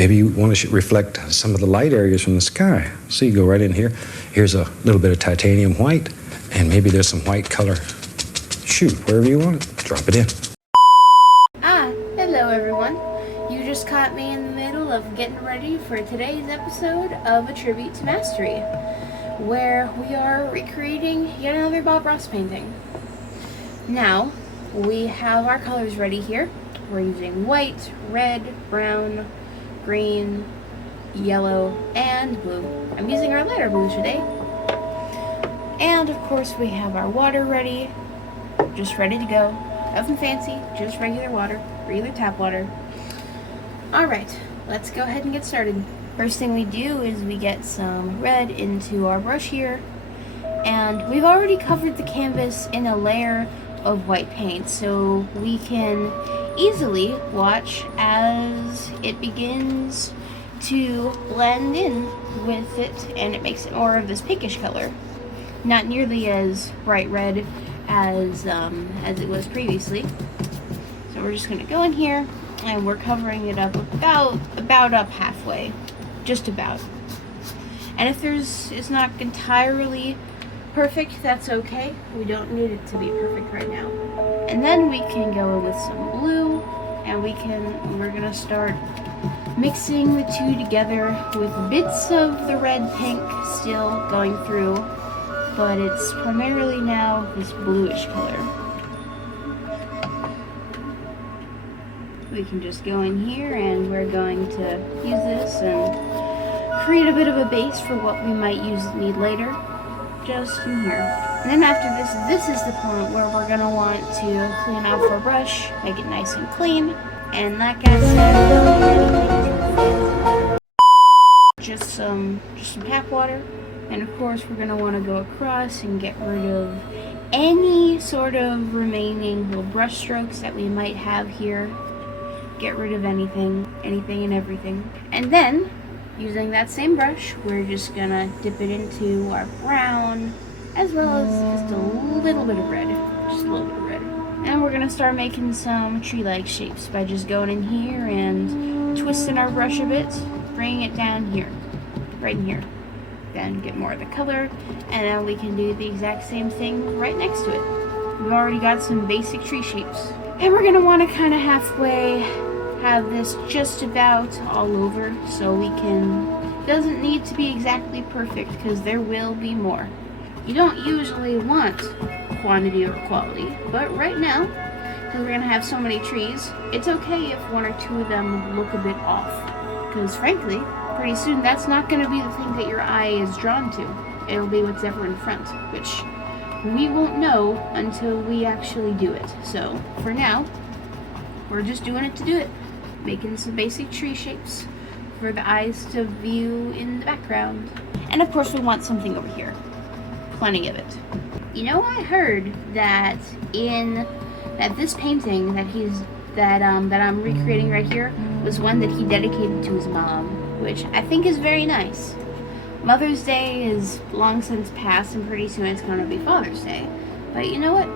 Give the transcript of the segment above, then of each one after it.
Maybe you want to reflect some of the light areas from the sky. So you go right in here. Here's a little bit of titanium white, and maybe there's some white color. Shoot, wherever you want it, drop it in. Hello everyone. You just caught me in the middle of getting ready for today's episode of A Tribute to Mastery, where we are recreating yet another Bob Ross painting. Now, we have our colors ready here. We're using white, red, brown, green, yellow, and blue. I'm using our lighter blue today. And of course we have our water ready, just ready to go. Nothing fancy, just regular water, regular tap water. Alright, let's go ahead and get started. First thing we do is we get some red into our brush here, and we've already covered the canvas in a layer of white paint, so we can easily watch as it begins to blend in with it, and it makes it more of this pinkish color. Not nearly as bright red as it was previously. So we're just gonna go in here and we're covering it up about up halfway, just about. And if it's not entirely perfect, that's okay. We don't need it to be perfect right now. And then we can go in with some blue, and we're gonna start mixing the two together with bits of the red pink still going through, but it's primarily now this bluish color. We can just go in here and we're going to use this and create a bit of a base for what we might need later, just in here. And then after this is the point where we're gonna want to clean out our brush, make it nice and clean, and like I said, just some tap water. And of course we're gonna want to go across and get rid of any sort of remaining little brush strokes that we might have here. Get rid of anything and everything. And then, using that same brush, we're just gonna dip it into our brown, as well as just a little bit of red. Just a little bit of red. And we're gonna start making some tree-like shapes by just going in here and twisting our brush a bit, bringing it down here, right in here. Then get more of the color, and then we can do the exact same thing right next to it. We've already got some basic tree shapes. And we're gonna wanna kinda halfway have this just about all over, so we can, doesn't need to be exactly perfect because there will be more. You don't usually want quantity or quality, but right now, because we're gonna have so many trees, it's okay if one or two of them look a bit off, because frankly, pretty soon that's not gonna be the thing that your eye is drawn to. It'll be what's ever in front, which we won't know until we actually do it. So for now, we're just doing it to do it. Making some basic tree shapes for the eyes to view in the background. And of course we want something over here. Plenty of it. You know, I heard that this painting that I'm recreating right here was one that he dedicated to his mom, which I think is very nice. Mother's Day is long since passed, and pretty soon it's gonna be Father's Day. But you know what?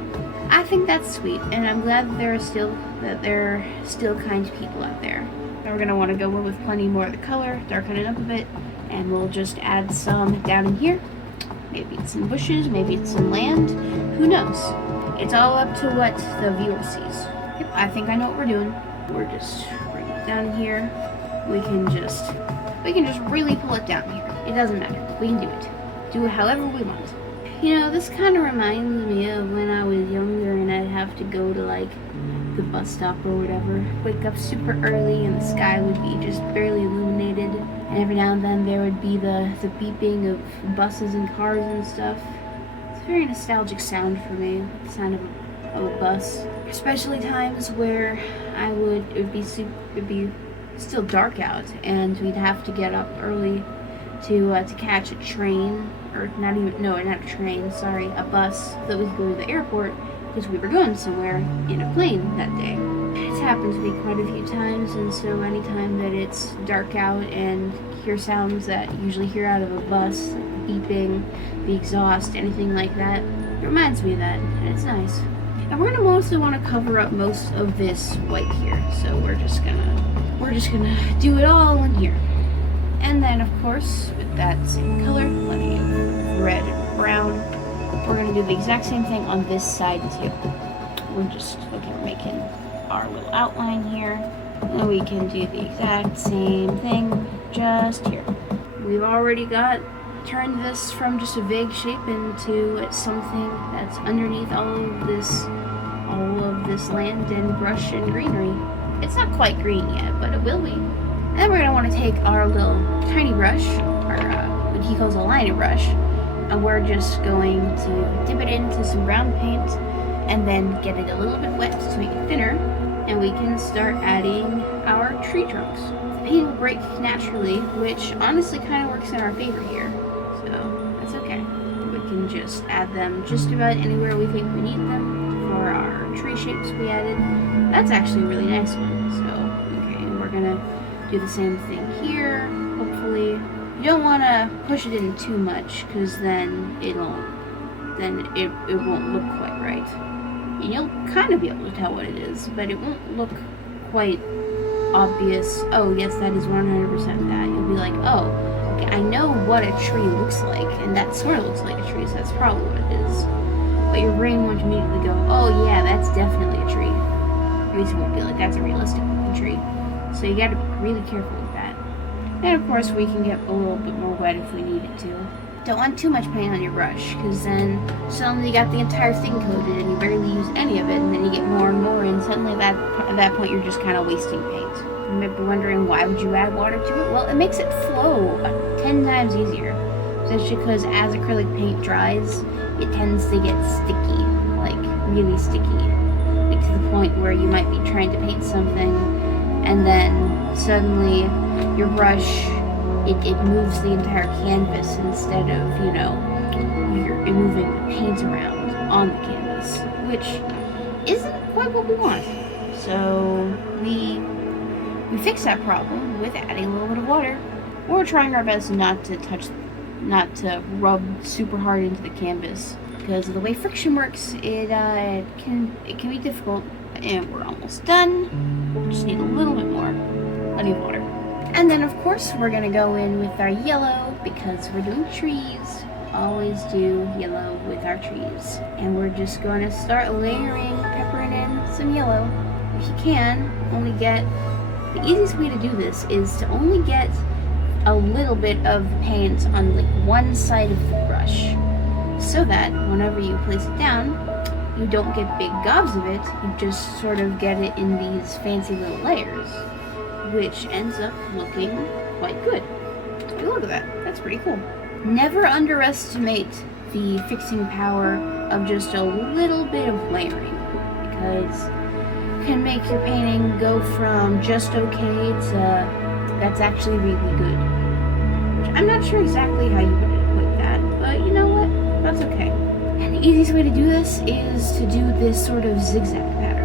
I think that's sweet, and I'm glad that there are still kind people out there. And we're gonna want to go in with plenty more of the color, darken it up a bit, and we'll just add some down in here. Maybe it's some bushes, maybe it's some land. Who knows? It's all up to what the viewer sees. Yep, I think I know what we're doing. We're just bring it down here. We can just really pull it down here. It doesn't matter. We can do it. Do it however we want. You know, this kind of reminds me of when I was younger and I'd have to go to like the bus stop or whatever. Wake up super early and the sky would be just barely illuminated. And every now and then there would be the beeping of buses and cars and stuff. It's a very nostalgic sound for me, the sound of a bus. Especially times where it would be still dark out and we'd have to get up early to catch a train, or not a train, sorry, a bus that we could go to the airport because we were going somewhere in a plane that day. It's happened to me quite a few times, and so anytime that it's dark out and hear sounds that you usually hear out of a bus, like beeping, the exhaust, anything like that, it reminds me of that, and it's nice. And we're gonna mostly want to cover up most of this white here, so we're we're just gonna do it all in here. And then, of course, with that same color, letting it red and brown, we're gonna do the exact same thing on this side too. We're just, okay, we're making our little outline here, and we can do the exact same thing just here. We've already turned this from just a vague shape into something that's underneath all of this land and brush and greenery. It's not quite green yet, but it will be. And then we're gonna want to take our little tiny brush, or what he calls a liner brush, and we're just going to dip it into some brown paint and then get it a little bit wet to make it thinner, and we can start adding our tree trunks. The paint will break naturally, which honestly kind of works in our favor here, so that's okay. We can just add them just about anywhere we think we need them for our tree shapes we added. That's actually a really nice one, so okay, and we're gonna do the same thing here, hopefully. You don't want to push it in too much, because then it won't look quite right. And you'll kind of be able to tell what it is, but it won't look quite obvious. Oh yes, that is 100% that. You'll be like, oh, okay, I know what a tree looks like, and that sort of looks like a tree, so that's probably what it is. But your brain won't immediately go, oh yeah, that's definitely a tree. At least it won't be like, that's a realistic looking tree. So you gotta be really careful with that. And of course we can get a little bit more wet if we need it to. Don't want too much paint on your brush, because then suddenly you got the entire thing coated and you barely use any of it, and then you get more and more, and suddenly at that point you're just kind of wasting paint. You might be wondering, why would you add water to it? Well, it makes it flow 10 times easier. Just because as acrylic paint dries, it tends to get sticky, like really sticky. Like to the point where you might be trying to paint something, and then suddenly your brush, it moves the entire canvas instead of, you're moving the paint around on the canvas, which isn't quite what we want. So we fix that problem with adding a little bit of water. We're trying our best not to rub super hard into the canvas, because of the way friction works, it can be difficult. And we're almost done. We just need a little bit more. Plenty of water. And then of course we're gonna go in with our yellow, because we're doing trees. Always do yellow with our trees. And we're just gonna start layering, peppering in some yellow. If you can, the easiest way to do this is to only get a little bit of paint on like one side of the brush, so that whenever you place it down, you don't get big gobs of it, you just sort of get it in these fancy little layers, which ends up looking quite good. Hey, look at that, that's pretty cool. Never underestimate the fixing power of just a little bit of layering, because it can make your painting go from just okay to that's actually really good. Which I'm not sure exactly how you would put that, but you know what, that's okay. And the easiest way to do this is to do this sort of zigzag pattern.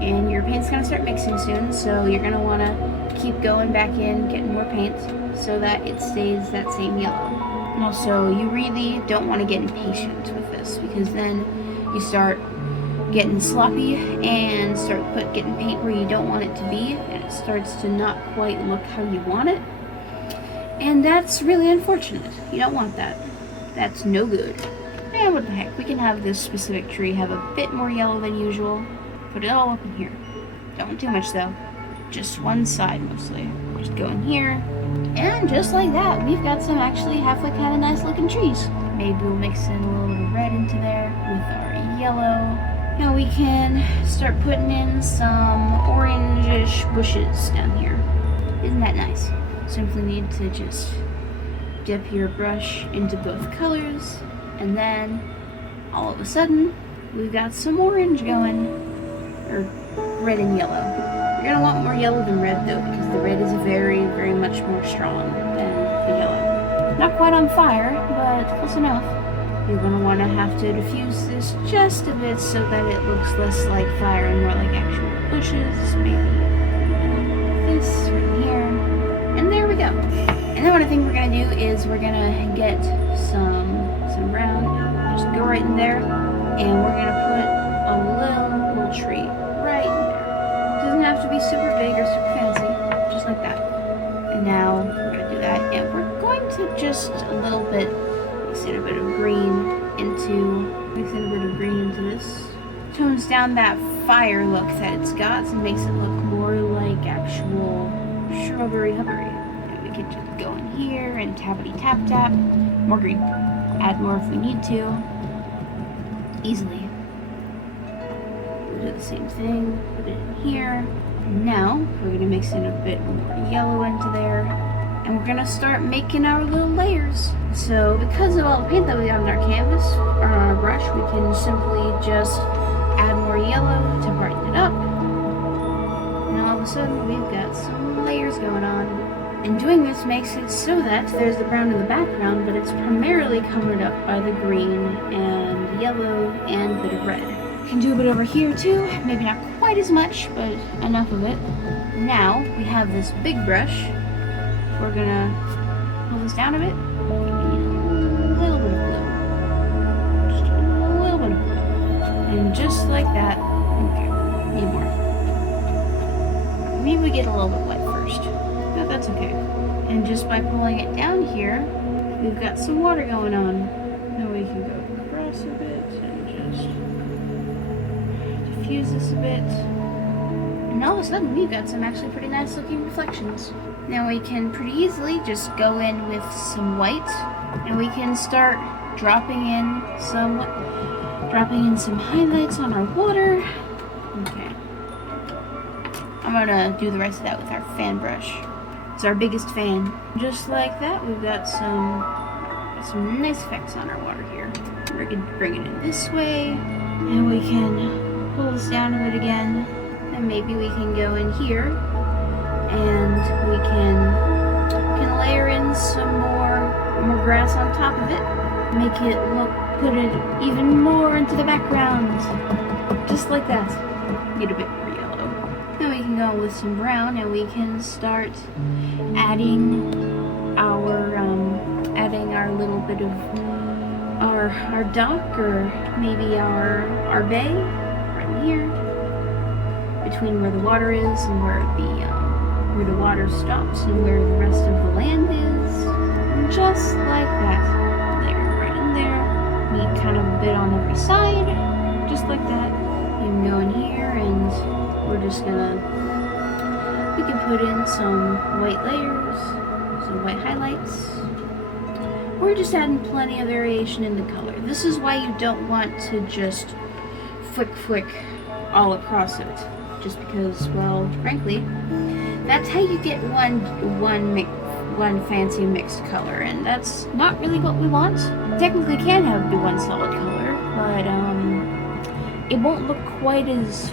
And your paint's gonna start mixing soon, so you're gonna wanna keep going back in, getting more paint, so that it stays that same yellow. And also, you really don't wanna get impatient with this, because then you start getting sloppy and start getting paint where you don't want it to be, and it starts to not quite look how you want it. And that's really unfortunate. You don't want that. That's no good. And what the heck, we can have this specific tree have a bit more yellow than usual. Put it all up in here. Don't want too much though. Just one side mostly. Just go in here. And just like that, we've got some actually halfway kind of nice looking trees. Maybe we'll mix in a little bit of red into there with our yellow. Now we can start putting in some orangish bushes down here. Isn't that nice? Simply need to just dip your brush into both colors, and then all of a sudden we've got some orange going, or red and yellow. You're gonna want more yellow than red though, because the red is very, very much more strong than the yellow. Not quite on fire, but close enough. You're gonna want to have to diffuse this just a bit so that it looks less like fire and more like actual bushes. Maybe this right here, and there we go. And then what I think we're gonna do is we're gonna get some brown, just go right in there, and we're gonna put a little tree right in there. It doesn't have to be super big or super fancy. just a little bit, mixing a bit of green into this. Tones down that fire look that it's got and makes it look more like actual shrubbery hubbery. And we could just go in here and tappity tap tap. More green. Add more if we need to. Easily. We'll do the same thing. Put it in here. And now we're going to mix in a bit more yellow into there. And we're going to start making our little layers. So because of all the paint that we have on our canvas, or on our brush, we can simply just add more yellow to brighten it up. And all of a sudden we've got some layers going on. And doing this makes it so that there's the brown in the background, but it's primarily covered up by the green and yellow and a bit of red. Can do a bit over here too, maybe not quite as much, but enough of it. Now we have this big brush. We're gonna pull this down a bit. A little bit of blue. Just a little bit of blue. And just like that. Okay, need more. Maybe we get a little bit wet first. But that's okay. And just by pulling it down here, we've got some water going on. Now we can go across a bit and just diffuse this a bit. And all of a sudden, we've got some actually pretty nice looking reflections. Now we can pretty easily just go in with some white, and we can start dropping in some highlights on our water. Okay. I'm gonna do the rest of that with our fan brush. It's our biggest fan. Just like that, we've got some nice effects on our water here. We can bring it in this way, and we can pull this down a bit again. And maybe we can go in here and we can layer in some more grass on top of it. Make it put it even more into the background. Just like that. Get a bit more yellow. Then we can go with some brown and we can start adding our little bit of our dock, or maybe our bay right here. Between where the water is and where the water stops and where the rest of the land is. And just like that. There, right in there. Need kind of a bit on every side. Just like that. You can go in here and we're just gonna, we can put in some white layers, some white highlights. We're just adding plenty of variation in the color. This is why you don't want to just flick all across it. Just because, well, frankly, that's how you get one fancy mixed color, and that's not really what we want. Technically, can have one solid color, but it won't look quite as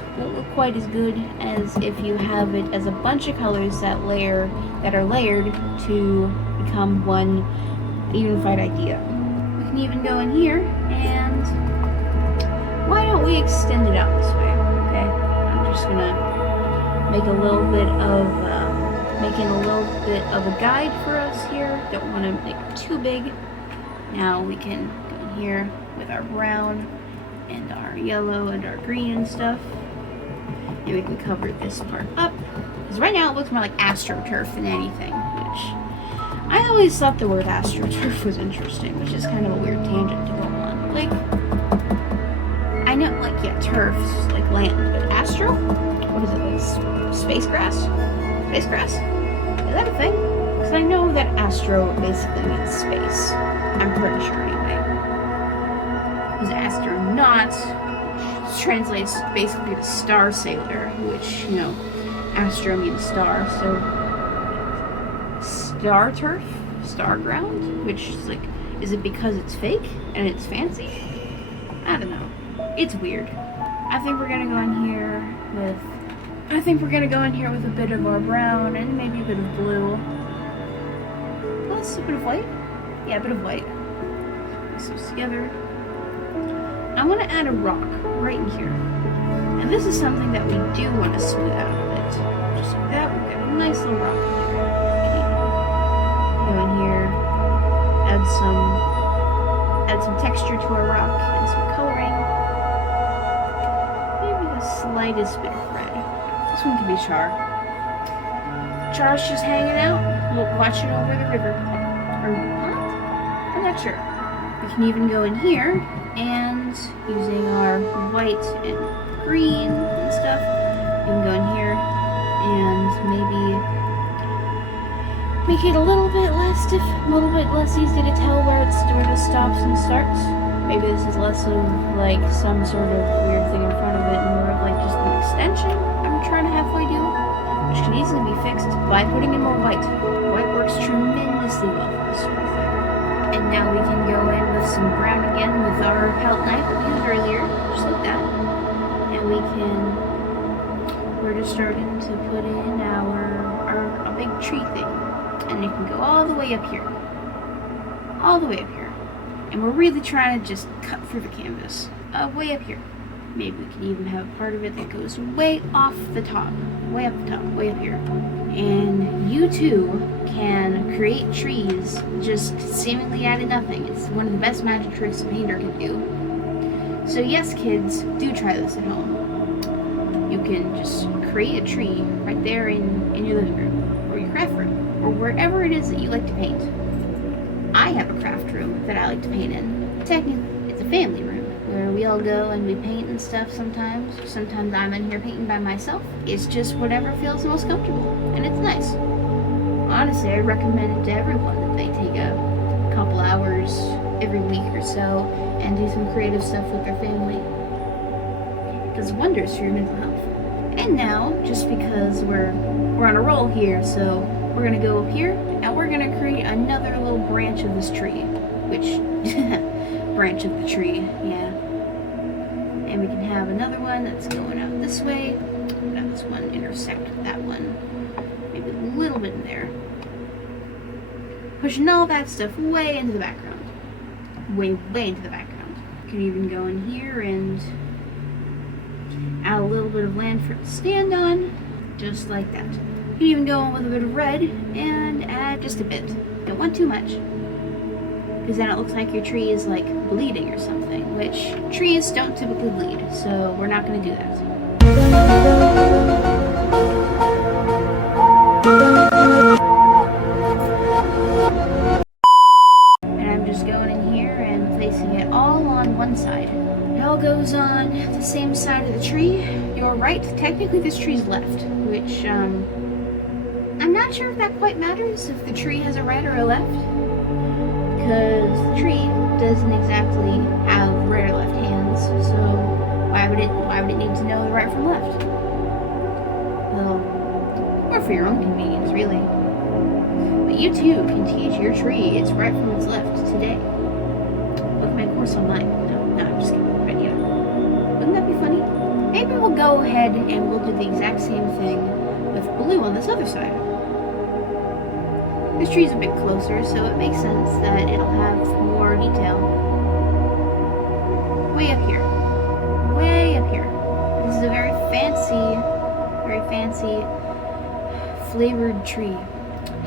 good as if you have it as a bunch of colors that are layered to become one unified idea. We can even go in here, and why don't we extend it out this way? Okay. Just gonna make a little bit of making a little bit of a guide for us here. Don't want to make it too big. Now we can go in here with our brown and our yellow and our green and stuff, and we can cover this part up, because right now it looks more like astroturf than anything, which I always thought the word astroturf was interesting, which is kind of a weird tangent to go on. Like, I know, like, yeah, turf is like land, but astro? What is it, like space grass? Space grass? Is that a thing? Because I know that astro basically means space. I'm pretty sure anyway. Because astronaut, which translates basically to star sailor, which, you know, astro means star, so star turf? Star ground? Which is like, is it because it's fake and it's fancy? I don't know. It's weird. I think we're gonna go in here with a bit of our brown and maybe a bit of blue. Plus a bit of white. Yeah, a bit of white. Mix those together. I want to add a rock right in here. And this is something that we do want to smooth out a bit. Just like that, we've got a nice little rock in there. Okay. Go in here, add some texture to our rock and some coloring. Maybe the slightest bit of red. This one could be Char. Char's just hanging out, watching over the river. Or pond? not sure. We can even go in here and using our white and green and stuff, we can go in here and maybe make it a little bit less easy to tell where it stops and starts. Maybe this is less of like some sort of weird thing in front of it and more of like just an extension I'm trying to halfway do, which can easily be fixed by putting in more white. White works tremendously well for this sort of thing. And now we can go in with some brown again with our palette knife that we used earlier, just like that. And we're just starting to put in a big tree thing. And you can go all the way up here. All the way up here. And we're really trying to just cut through the canvas. Way up here. Maybe we can even have a part of it that goes way off the top. Way up the top, way up here. And you too can create trees just seemingly out of nothing. It's one of the best magic tricks a painter can do. So yes, kids, do try this at home. You can just create a tree right there in your living room, or your craft room, or wherever it is that you like to paint. I have a craft room that I like to paint in. Technically, it's a family room where we all go and we paint and stuff sometimes. Sometimes I'm in here painting by myself. It's just whatever feels most comfortable, and it's nice. Honestly, I recommend it to everyone that they take a couple hours every week or so and do some creative stuff with their family. It does wonders for your mental health. And now, just because we're on a roll here, so we're gonna go up here and we're gonna create another little branch of this tree. Which branch of the tree, yeah. And we can have another one that's going out this way. Have this one intersect with that one. Maybe a little bit in there. Pushing all that stuff way into the background. Way into the background. You can even go in here and add a little bit of land for it to stand on. Just like that. You can even go in with a bit of red and add just a bit. Don't want too much. Because then it looks like your tree is like bleeding or something, which trees don't typically bleed, so we're not going to do that. And I'm just going in here and placing it all on one side. It all goes on the same side of the tree. You're right, technically this tree's left, which I'm not sure if that quite matters, if the tree has a right or a left. Because the tree doesn't exactly have right or left hands, so why would it need to know the right from left? Well, or for your own convenience, really. But you too can teach your tree its right from its left today. Look at my course online. No, I'm just kidding. But yeah, wouldn't that be funny? Maybe we'll go ahead and we'll do the exact same thing with blue on this other side. This tree's a bit closer, so it makes sense that it'll have more detail. Way up here. Way up here. This is a very fancy flavored tree.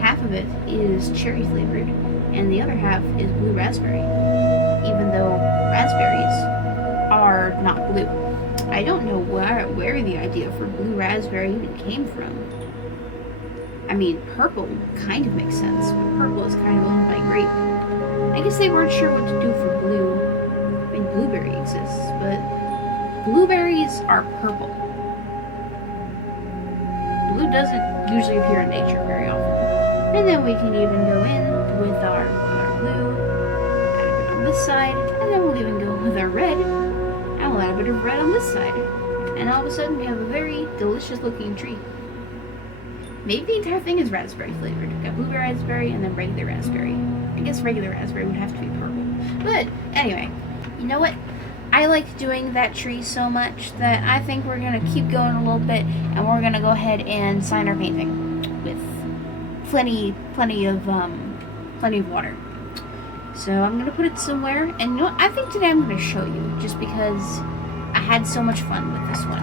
Half of it is cherry flavored, and the other half is blue raspberry. Even though raspberries are not blue. I don't know where the idea for blue raspberry even came from. I mean, purple kind of makes sense, but purple is kind of owned by grape. I guess they weren't sure what to do for blue. I mean, blueberry exists, but blueberries are purple. Blue doesn't usually appear in nature very often. And then we can even go in with our blue, add a bit on this side, and then we'll even go with our red, and we'll add a bit of red on this side. And all of a sudden we have a very delicious looking tree. Maybe the entire thing is raspberry flavored. We've got blueberry raspberry and then regular raspberry. I guess regular raspberry would have to be purple. But anyway, you know what? I liked doing that tree so much that I think we're going to keep going a little bit and we're going to go ahead and sign our painting with plenty of water. So I'm going to put it somewhere, and you know what? I think today I'm going to show you just because I had so much fun with this one.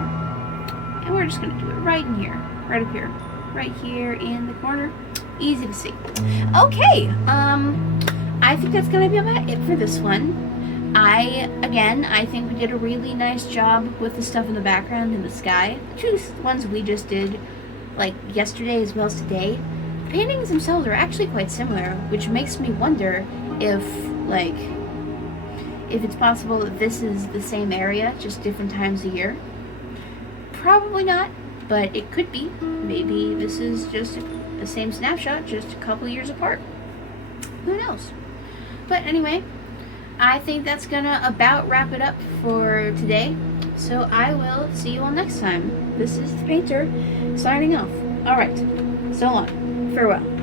And we're just going to do it right in here, right up here. Right here in the corner. Easy to see. Okay, I think that's gonna be about it for this one. I think we did a really nice job with the stuff in the background in the sky. The two ones we just did, like yesterday as well as today, the paintings themselves are actually quite similar, which makes me wonder if, like, if it's possible that this is the same area, just different times a year. Probably not, but it could be. Maybe this is just the same snapshot, just a couple years apart. Who knows? But anyway, I think that's gonna about wrap it up for today. So I will see you all next time. This is the painter signing off. Alright, so long. Farewell.